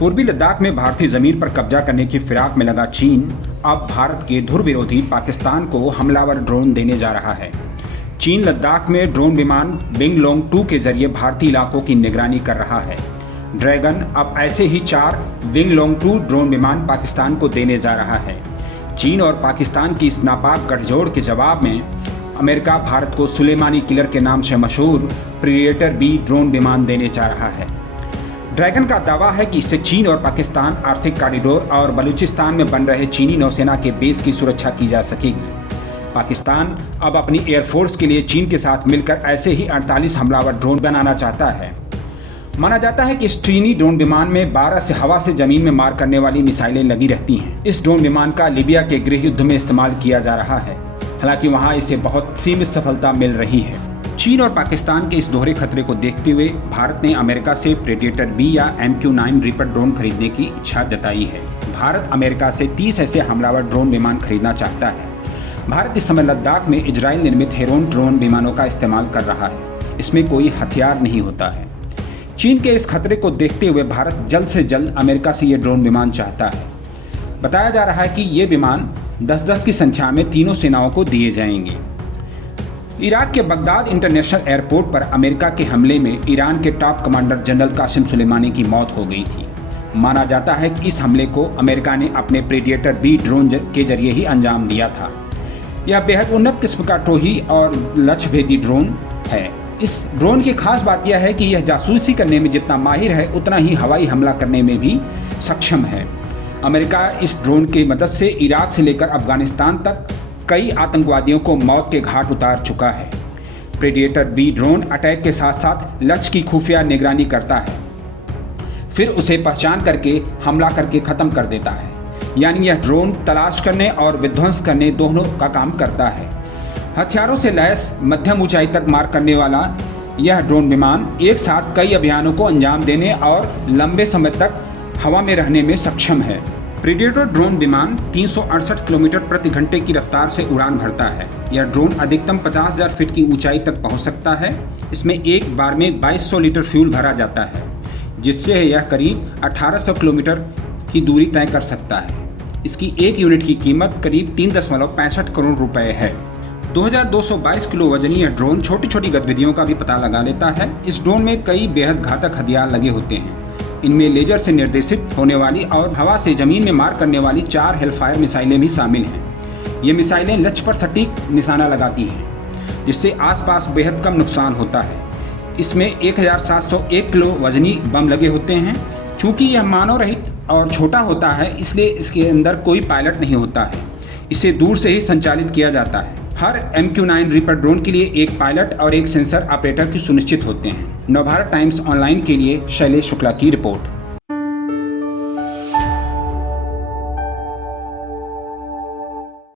पूर्वी लद्दाख में भारतीय जमीन पर कब्जा करने की फिराक में लगा चीन अब भारत के धुर विरोधी पाकिस्तान को हमलावर ड्रोन देने जा रहा है। चीन लद्दाख में ड्रोन विमान विंग लोंग 2 के जरिए भारतीय इलाकों की निगरानी कर रहा है। ड्रैगन अब ऐसे ही 4 विंग लोंग 2 ड्रोन विमान पाकिस्तान को देने जा रहा है। चीन और पाकिस्तान की इस नापाक गठजोड़ के जवाब में अमेरिका भारत को सुलेमानी किलर के नाम से मशहूर प्रीडेटर बी ड्रोन विमान देने जा रहा है। ड्रैगन का दावा है कि इससे चीन और पाकिस्तान आर्थिक कॉरिडोर और बलूचिस्तान में बन रहे चीनी नौसेना के बेस की सुरक्षा की जा सकेगी। पाकिस्तान अब अपनी एयरफोर्स के लिए चीन के साथ मिलकर ऐसे ही 48 हमलावर ड्रोन बनाना चाहता है। माना जाता है कि इस चीनी ड्रोन विमान में 12 से हवा से जमीन में मार करने वाली मिसाइलें लगी रहती हैं। इस ड्रोन विमान का लीबिया के गृह युद्ध में इस्तेमाल किया जा रहा है, हालांकि वहां इसे बहुत सीमित सफलता मिल रही है। चीन और पाकिस्तान के इस दोहरे खतरे को देखते हुए भारत ने अमेरिका से प्रेडेटर बी या MQ-9 रीपर ड्रोन खरीदने की इच्छा जताई है। भारत अमेरिका से 30 ऐसे हमलावर ड्रोन विमान खरीदना चाहता है। भारत इस समय लद्दाख में इजरायल निर्मित हेरोन ड्रोन विमानों का इस्तेमाल कर रहा है। इसमें कोई हथियार नहीं होता है। चीन के इस खतरे को देखते हुए भारत जल्द से जल्द अमेरिका से ये ड्रोन विमान चाहता है। बताया जा रहा है कि ये विमान 10-10 की संख्या में तीनों सेनाओं को दिए जाएंगे। इराक के बगदाद इंटरनेशनल एयरपोर्ट पर अमेरिका के हमले में ईरान के top commander general Qasem Soleimani की मौत हो गई थी। माना जाता है कि इस हमले को अमेरिका ने अपने प्रेडिएटर बी ड्रोन के जरिए ही अंजाम दिया था। यह बेहद उन्नत किस्म का टोही और लक्ष्यभेदी ड्रोन है। इस ड्रोन की खास बात यह है कि यह जासूसी करने में जितना माहिर है उतना ही हवाई हमला करने में भी सक्षम है। अमेरिका इस ड्रोन की मदद से इराक से लेकर अफगानिस्तान तक कई आतंकवादियों को मौत के घाट उतार चुका है। प्रेडिएटर बी ड्रोन अटैक के साथ साथ लक्ष्य की खुफिया निगरानी करता है, फिर उसे पहचान करके हमला करके ख़त्म कर देता है। यानी यह ड्रोन तलाश करने और विध्वंस करने दोनों का काम करता है। हथियारों से लैस मध्यम ऊंचाई तक मार करने वाला यह ड्रोन विमान एक साथ कई अभियानों को अंजाम देने और लंबे समय तक हवा में रहने में सक्षम है। प्रेडेटर ड्रोन विमान 368 किलोमीटर प्रति घंटे की रफ्तार से उड़ान भरता है। यह ड्रोन अधिकतम 50,000 फीट की ऊंचाई तक पहुंच सकता है। इसमें एक बार में 2200 लीटर फ्यूल भरा जाता है, जिससे यह करीब 1800 किलोमीटर की दूरी तय कर सकता है। इसकी एक यूनिट की कीमत करीब 3.65 करोड़ रुपए है। 2222 किलो वजनी यह ड्रोन छोटी छोटी गतिविधियों का भी पता लगा लेता है। इस ड्रोन में कई बेहद घातक हथियार लगे होते हैं। इनमें लेजर से निर्देशित होने वाली और हवा से जमीन में मार करने वाली 4 हेलफायर मिसाइलें भी शामिल हैं। ये मिसाइलें लक्ष्य पर सटीक निशाना लगाती हैं, जिससे आसपास बेहद कम नुकसान होता है। इसमें 1701 किलो वजनी बम लगे होते हैं। चूँकि यह मानव रहित और छोटा होता है, इसलिए इसके अंदर कोई पायलट नहीं होता है। इसे दूर से ही संचालित किया जाता है। हर MQ-9 रीपर ड्रोन के लिए एक पायलट और एक सेंसर ऑपरेटर की सुनिश्चित होते हैं। नवभारत टाइम्स ऑनलाइन के लिए शैलेश शुक्ला की रिपोर्ट।